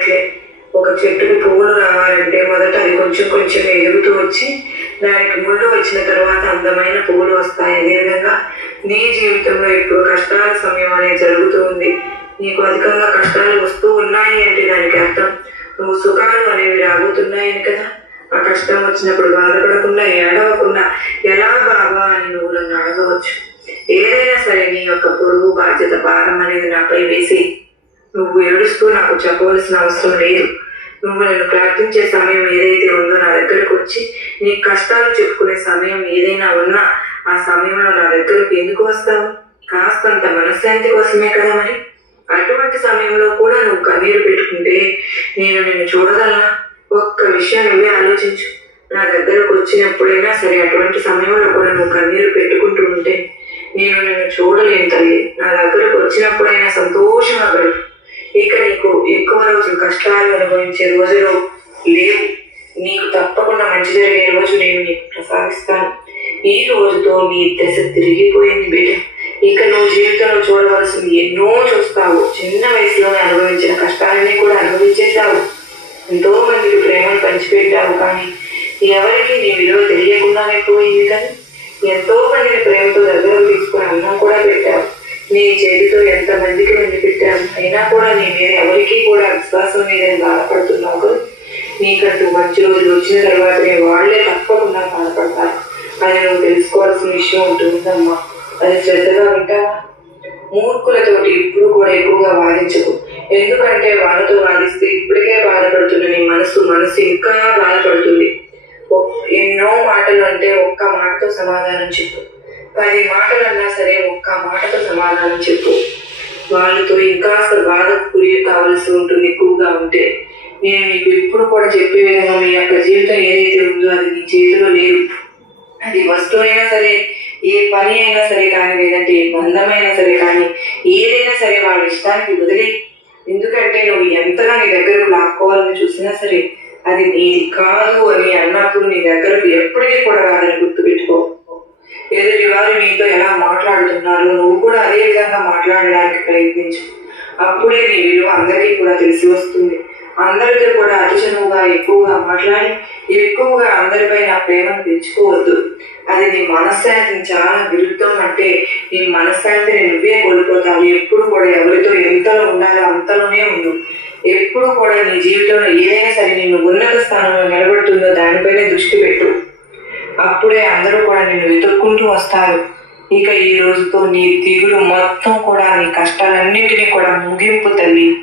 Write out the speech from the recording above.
అన్నట్లే ఒక చెట్టుకు పువ్వులు రావాలంటే మొదట అది కొంచెం కొంచెం ఎదుగుతూ వచ్చి దానికి ముళ్ళు వచ్చిన తర్వాత అందమైన పువ్వులు వస్తాయి. అదేవిధంగా నీ జీవితంలో ఇప్పుడు కష్టాల సమయం అనేది జరుగుతూ ఉంది. నీకు అధికంగా కష్టాలు వస్తూ ఉన్నాయి అంటే దానికి అర్థం. నువ్వు సుఖాలు అనేవి రాబోతున్నాయని కదా. ఆ కష్టం వచ్చినప్పుడు బాధపడకుండా ఏడవకుండా ఎలా బాబా అని నువ్వు నన్ను అడగవచ్చు. ఏదైనా సరే నీ యొక్క పొరుగు బాధ్యత భారం అనేది నాపై వేసి నువ్వు ఏడుస్తూ నాకు చెప్పవలసిన అవసరం లేదు. నువ్వు నన్ను ప్రార్థించే సమయం ఏదైతే ఉందో నా దగ్గరకు వచ్చి నీ కష్టాలు చెప్పుకునే సమయం ఏదైనా ఉన్నా ఆ సమయంలో నా దగ్గరకు ఎందుకు వస్తావు? కాస్తంత మనశ్శాంతి కోసమే కదా మరి. అటువంటి సమయంలో కూడా నువ్వు కన్నీరు పెట్టుకుంటే నేను నిన్ను చూడగలనా? ఒక్క విషయం నువ్వే ఆలోచించు. నా దగ్గరకు వచ్చినప్పుడైనా సరే అటువంటి సమయంలో కూడా నువ్వు కన్నీరు పెట్టుకుంటూ ఉంటే నేను నిన్ను చూడలేను తల్లి. నా దగ్గరకు వచ్చినప్పుడైనా సంతోషంగా గడుపు. ఇక నీకు ఎక్కువ రోజులు కష్టాలు అనుభవించే రోజులు లేవు. నీకు తప్పకుండా మంచి జరిగే రోజు నేను నీకు ప్రసాదిస్తాను. ఈ రోజుతో నీ దశ తిరిగిపోయింది బిడ్డ. ఇక నువ్వు జీవితంలో చూడవలసింది ఎన్నో చూస్తావు. చిన్న వయసులోనే అనుభవించిన కష్టాలన్నీ కూడా అనుభవించేశావు. ఎంతో మందికి ప్రేమను పంచిపెట్టావు కానీ ఎవరికి నీ విలువ తెలియకుండానే పోయింది కానీ ఎంతో మందిని ప్రేమతో దగ్గర అయినా కూడా నీ మీద ఎవరికీ కూడా విశ్వాసం లేదని బాధపడుతున్నావు. నీకంటూ మంచి రోజులు వచ్చిన తర్వాతనే వాళ్ళే తప్పకుండా బాధపడతారు. అని నువ్వు తెలుసుకోవాల్సిన విషయం ఉంటుందమ్మా అది శ్రద్ధగా వింటావా? మూర్ఖులతోటి ఇప్పుడు కూడా ఎక్కువగా వాదించకు. ఎందుకంటే వాళ్ళతో వాదిస్తే ఇప్పటికే బాధపడుతున్న నీ మనసు మనసు ఇంకా బాధపడుతుంది. ఎన్నో మాటలు అంటే ఒక్క మాటతో సమాధానం చెప్పు. పది మాటలు అన్నా సరే ఒక్క మాటతో సమాధానం చెప్పు. వాళ్ళతో ఇంకాస్త బాధ గురి కావలసి ఉంటుంది ఎక్కువగా ఉంటే. నేను మీకు ఇప్పుడు కూడా చెప్పే విధంగా మీ యొక్క జీవితం ఏదైతే ఉందో అది నీ చేతిలో లేదు. అది వస్తువైనా సరే ఏ పని అయినా సరే కానీ లేదంటే ఏ బంధమైనా సరే కానీ ఏదైనా సరే వాళ్ళ ఇష్టానికి వదిలే. ఎందుకంటే నువ్వు ఎంతగా నీ దగ్గరకు లాక్కోవాలని చూసినా సరే అది నీది కాదు అని అన్నప్పుడు నీ దగ్గరకు ఎప్పటికీ కూడా రాదని గుర్తుపెట్టుకో. వారు నీతో ఎలా మాట్లాడుతున్నారు నువ్వు కూడా అదే విధంగా మాట్లాడడానికి ప్రయత్నించు. అప్పుడే నీ విలువ అందరికీ కూడా తెలిసి వస్తుంది. అందరితో కూడా అతిశనువుగా ఎక్కువగా మాట్లాడి ఎక్కువగా అందరిపైన ప్రేమను పెంచుకోవద్దు. అది నీ మనశ్శాంతిని చాలా విరుద్ధం అంటే నీ మనశ్శాంతిని నువ్వే కోల్పోతావు. ఎప్పుడు కూడా ఎవరితో ఎంతలో ఉండాలో అంతలోనే ఉండు. ఎప్పుడు కూడా నీ జీవితంలో ఏదైనా సరే నిన్ను ఉన్నత స్థానంలో నిలబడుతుందో దానిపైనే దృష్టి పెట్టు. అప్పుడే అందరూ కూడా నిన్ను వెతుక్కుంటూ వస్తారు. ఇక ఈ రోజుతో నీ దిగులు మొత్తం కూడా నీ కష్టాలన్నింటినీ కూడా ముగింపు తల్లి.